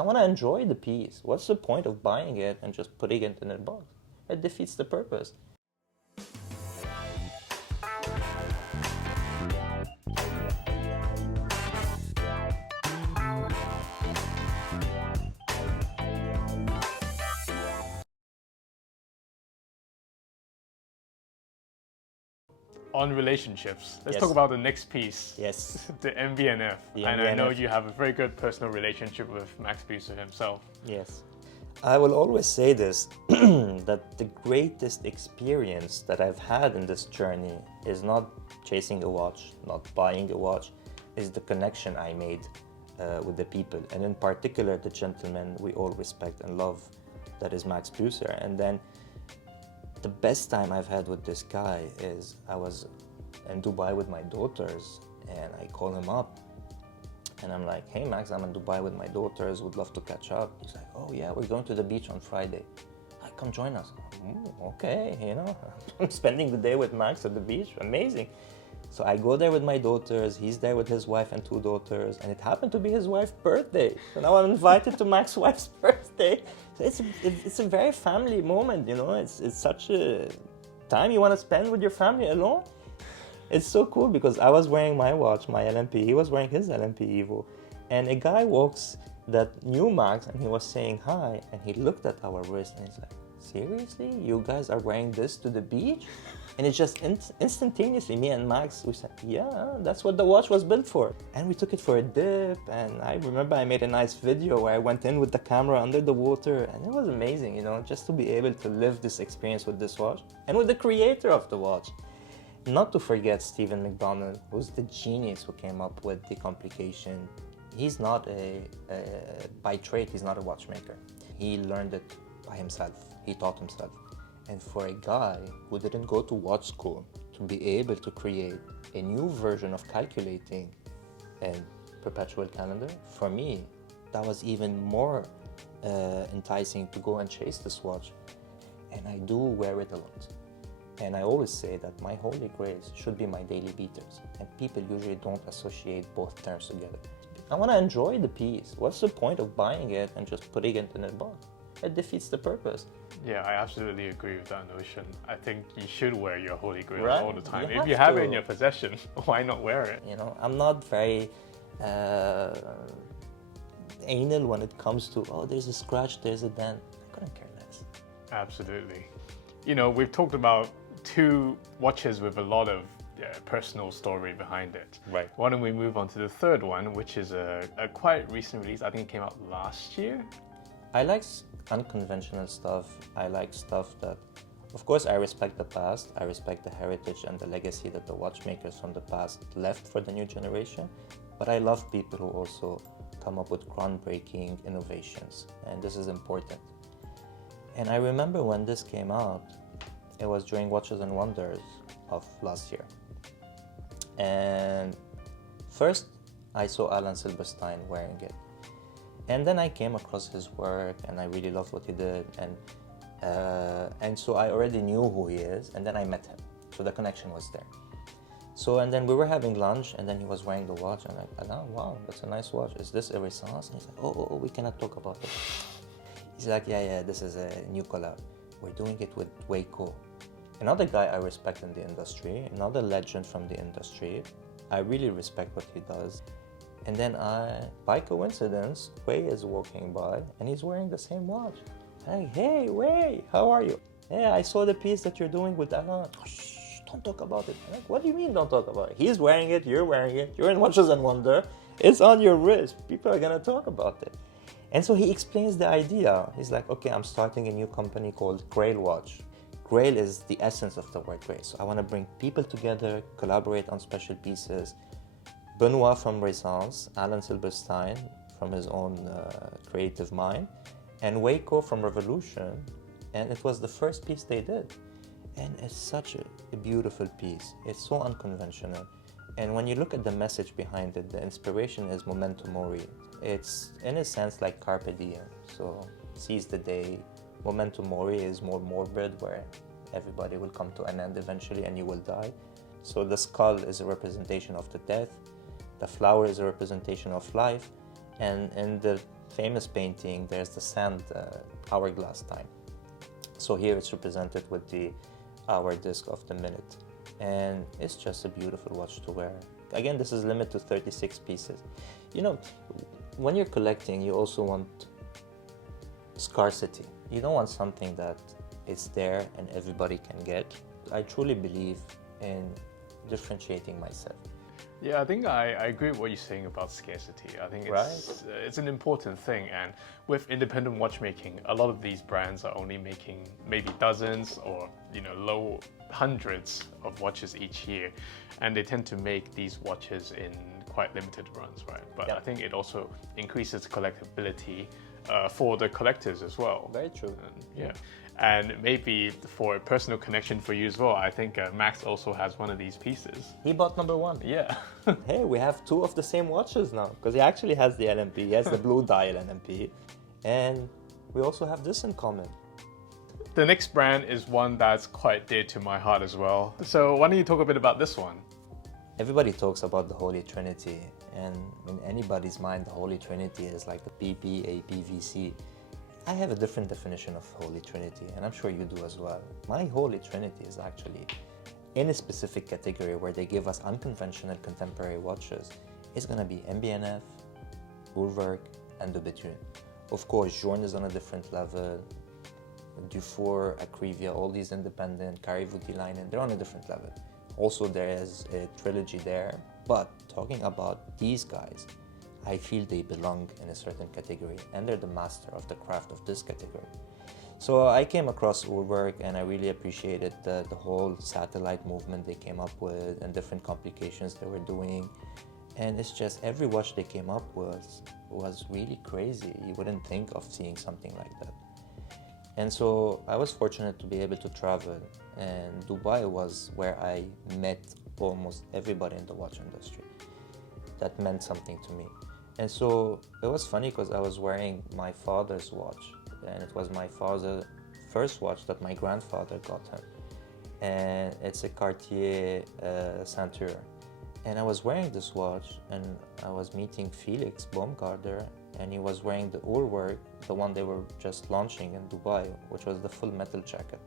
I want to enjoy the piece. What's the point of buying it and just putting it in a box? It defeats the purpose. On relationships, let's Yes. talk about the next piece. Yes. The MB&F. The And I know MB&F. you have a very good personal relationship with Max Buser himself. Yes. I will always say this, that the greatest experience that I've had in this journey is not chasing a watch, not buying a watch, is the connection I made with the people. And in particular, the gentleman we all respect and love, that is Max Buser. And then the best time I've had with this guy is I was in Dubai with my daughters and I call him up and I'm like, hey Max, I'm in Dubai with my daughters, would love to catch up. He's like, oh yeah, we're going to the beach on Friday. Like, come join us. Okay, you know, I'm spending the day with Max at the beach, amazing. So I go there with my daughters, he's there with his wife and 2 daughters, and it happened to be his wife's birthday. So now I'm invited to Max's wife's birthday. So it's a very family moment, you know, it's such a time you want to spend with your family alone. It's so cool because I was wearing my watch, my LMP, he was wearing his LMP EVO, and a guy walks that knew Max and he was saying hi, and he looked at our wrist and he's like, seriously? You guys are wearing this to the beach? And it's just instantaneously, me and Max, we said, yeah, that's what the watch was built for. And we took it for a dip, and I remember I made a nice video where I went in with the camera under the water, and it was amazing, you know, just to be able to live this experience with this watch and with the creator of the watch. Not to forget Stephen McDonald, who's the genius who came up with the complication. He's not by trade, he's not a watchmaker. He learned it by himself, he taught himself. And for a guy who didn't go to watch school to be able to create a new version of calculating a perpetual calendar, for me, that was even more enticing to go and chase this watch. And I do wear it a lot. And I always say that my holy grails should be my daily beaters. And people usually don't associate both terms together. I want to enjoy the piece. What's the point of buying it and just putting it in a box? It defeats the purpose. Yeah, I absolutely agree with that notion. I think you should wear your holy grail Right. all the time. You If you have have it to. in your possession, why not wear it? You know, I'm not very anal when it comes to, oh, there's a scratch, there's a dent. I couldn't care less. Absolutely. You know, we've talked about 2 watches with a lot of personal story behind it. Right. Why don't we move on to the third one, which is a quite recent release. I think it came out last year. I like unconventional stuff. I like stuff that, of course, I respect the past. I respect the heritage and the legacy that the watchmakers from the past left for the new generation. But I love people who also come up with groundbreaking innovations. And this is important. And I remember when this came out, it was during Watches and Wonders of last year. And first, I saw Alan Silberstein wearing it. And then I came across his work and I really loved what he did. And so I already knew who he is, and then I met him. So the connection was there. So, and then we were having lunch and then he was wearing the watch. I'm like, oh, wow, that's a nice watch. Is this a Ressence? And he's like, oh, we cannot talk about it. He's like, yeah, this is a new collab. We're doing it with Waco. Another guy I respect in the industry, another legend from the industry. I really respect what he does. And then by coincidence, Wei is walking by and he's wearing the same watch. I'm like, hey, Wei, how are you? Yeah, I saw the piece that you're doing with Alan. Oh, shh, don't talk about it. I'm like, what do you mean don't talk about it? He's wearing it, you're wearing it, you're in Watches and Wonder. It's on your wrist. People are gonna talk about it. And so he explains the idea. He's like, okay, I'm starting a new company called Grail Watch. Grail is the essence of the word grail. So I want to bring people together, collaborate on special pieces. Benoit from Ressence, Alan Silberstein from his own creative mind, and Waco from Revolution. And it was the first piece they did. And it's such a beautiful piece. It's so unconventional. And when you look at the message behind it, the inspiration is memento mori. It's in a sense like carpe diem. So seize the day. Memento mori is more morbid, where everybody will come to an end eventually and you will die. So the skull is a representation of the death. The flower is a representation of life. And in the famous painting, there's the sand hourglass time. So here it's represented with the hour disc of the minute. And it's just a beautiful watch to wear. Again, this is limited to 36 pieces. You know, when you're collecting, you also want scarcity. You don't want something that is there and everybody can get. I truly believe in differentiating myself. Yeah, I think I agree with what you're saying about scarcity. I think it's an important thing, and with independent watchmaking, a lot of these brands are only making maybe dozens or low hundreds of watches each year, and they tend to make these watches in quite limited runs, right? But I think it also increases collectability for the collectors as well. Very true. And maybe for a personal connection for you as well, I think Max also has one of these pieces. He bought number one. Yeah. Hey, we have two of the same watches now, because he actually has the LMP. He has the blue dial LMP, and we also have this in common. The next brand is one that's quite dear to my heart as well. So why don't you talk a bit about this one? Everybody talks about the Holy Trinity, and in anybody's mind, the Holy Trinity is like the PP, AP, VC. I have a different definition of Holy Trinity, and I'm sure you do as well. My Holy Trinity is actually in a specific category where they give us unconventional contemporary watches. It's gonna be MB&F, Urwerk, and Dubitrine. Of course, Journe is on a different level. Dufour, Acrivia, all these independent, Carivutilainen, they're on a different level. Also, there is a trilogy there, but talking about these guys, I feel they belong in a certain category, and they're the master of the craft of this category. So I came across Urwerk, and I really appreciated the whole satellite movement they came up with and different complications they were doing. And it's just every watch they came up with was really crazy. You wouldn't think of seeing something like that. And so I was fortunate to be able to travel, and Dubai was where I met almost everybody in the watch industry. That meant something to me. And so it was funny because I was wearing my father's watch, and it was my father's first watch that my grandfather got him. And it's a Cartier Ceinture. And I was wearing this watch, and I was meeting Felix Baumgartner, and he was wearing the Urwerk, the one they were just launching in Dubai, which was the full metal jacket.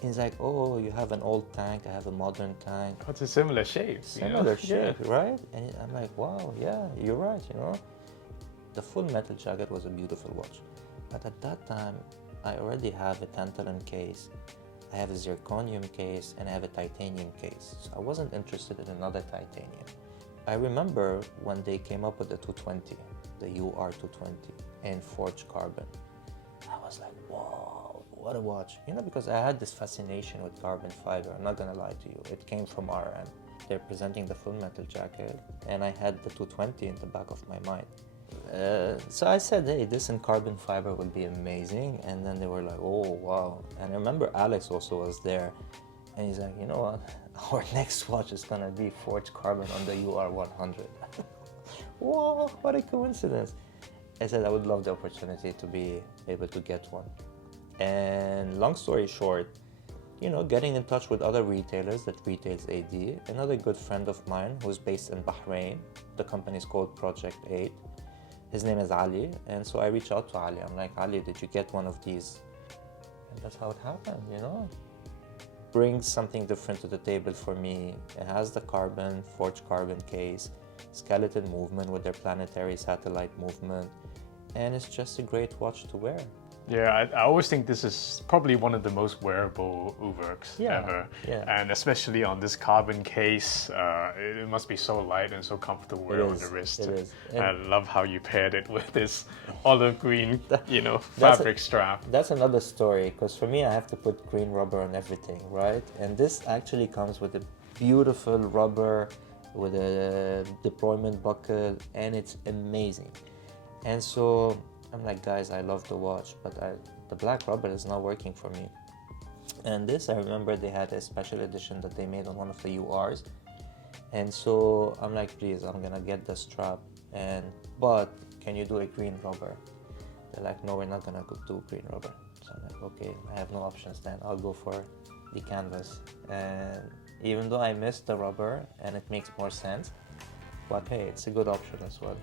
And he's like, oh, you have an old tank, I have a modern tank. It's a similar shape. Similar shape, right? And I'm like, wow, yeah, you're right, The full metal jacket was a beautiful watch. But at that time, I already have a tantalum case, I have a zirconium case, and I have a titanium case. So I wasn't interested in another titanium. I remember when they came up with the 220, the UR220 in forged carbon. I was like, whoa, what a watch. Because I had this fascination with carbon fiber. I'm not gonna lie to you. It came from RM. They're presenting the full metal jacket, and I had the 220 in the back of my mind. So I said, hey, this in carbon fiber would be amazing. And then they were like, oh, wow. And I remember Alex also was there. And he's like, you know what? Our next watch is gonna be forged carbon on the UR100. Whoa, what a coincidence. I said I would love the opportunity to be able to get one. And long story short, getting in touch with other retailers that retails AD. Another good friend of mine who's based in Bahrain. The company is called Project 8. His name is Ali. And so I reached out to Ali. I'm like, Ali, did you get one of these? And that's how it happened, Brings something different to the table for me. It has the forged carbon case, skeleton movement with their planetary satellite movement, and it's just a great watch to wear. Yeah, I always think this is probably one of the most wearable Urwerks ever. Yeah. And especially on this carbon case, it must be so light and so comfortable to wear on the wrist. It is. And I love how you paired it with this olive green, fabric strap. That's another story, because for me, I have to put green rubber on everything, right? And this actually comes with a beautiful rubber with a deployment buckle, and it's amazing. And so I'm like, guys, I love the watch, but the black rubber is not working for me. And this, I remember they had a special edition that they made on one of the URs. And so I'm like, please, I'm gonna get the strap, but can you do a green rubber? They're like, no, we're not gonna do green rubber. So I'm like, okay, I have no options then. I'll go for the canvas. And even though I missed the rubber and it makes more sense, but hey, it's a good option as well.